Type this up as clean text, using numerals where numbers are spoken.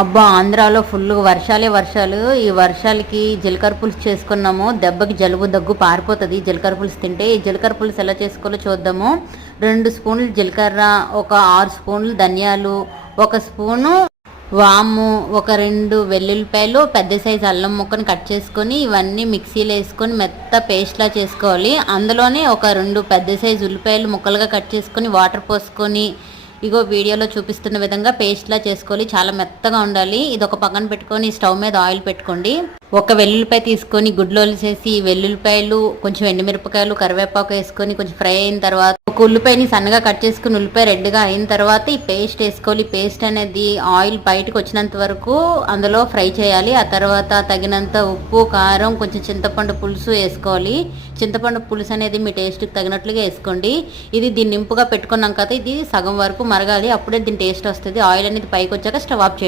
అబ్బా, ఆంధ్రాలో ఫుల్ వర్షాలే వర్షాలు. ఈ వర్షాలకి జీలకర్ర పులుసు చేసుకున్నాము. దెబ్బకి జలుబు దగ్గు పారిపోతుంది జీలకర్ర పులుసు తింటే. ఈ జీలకర్ర పులుసు ఎలా చేసుకోవాలో చూద్దాము. 2 స్పూన్లు జీలకర్ర, ఒక 6 స్పూన్లు ధనియాలు, 1 స్పూను వాము, ఒక 2 వెల్లుల్లిపాయలు, పెద్ద సైజు అల్లం ముక్కను కట్ చేసుకొని ఇవన్నీ మిక్సీలో వేసుకొని మెత్త పేస్ట్లా చేసుకోవాలి. అందులోనే ఒక 2 పెద్ద సైజు ఉల్లిపాయలు ముక్కలుగా కట్ చేసుకొని వాటర్ పోసుకొని ఇగో వీడియోలో చూపిస్తున్న విధంగా పేస్ట్లా చేసుకోవాలి. చాలా మెత్తగా ఉండాలి. ఇది ఒక పక్కన పెట్టుకొని స్టవ్ మీద ఆయిల్ పెట్టుకోండి. ఒక వెల్లుల్లిపాయ తీసుకొని గుడ్లు వేసేసి వెల్లుల్లిపాయలు, కొంచెం ఎండుమిరపకాయలు, కరివేపాకు వేసుకొని కొంచెం ఫ్రై అయిన తర్వాత ఒక ఉల్లిపాయని సన్నగా కట్ చేసుకుని ఉల్లిపాయ రెడ్గా అయిన తర్వాత ఈ పేస్ట్ వేసుకోవాలి. పేస్ట్ అనేది ఆయిల్ బయటకు వచ్చినంత వరకు అందులో ఫ్రై చేయాలి. ఆ తర్వాత తగినంత ఉప్పు, కారం, కొంచెం చింతపండు పులుసు వేసుకోవాలి. చింతపండు పులుసు అనేది మీ టేస్ట్కి తగినట్లుగా వేసుకోండి. ఇది దీన్ని నింపుగా పెట్టుకున్నాం కదా, ఇది సగం వరకు మరగాలి. అప్పుడే దీని టేస్ట్ వస్తుంది. ఆయిల్ అనేది పైకి వచ్చాక స్టవ్ ఆఫ్ చేయండి.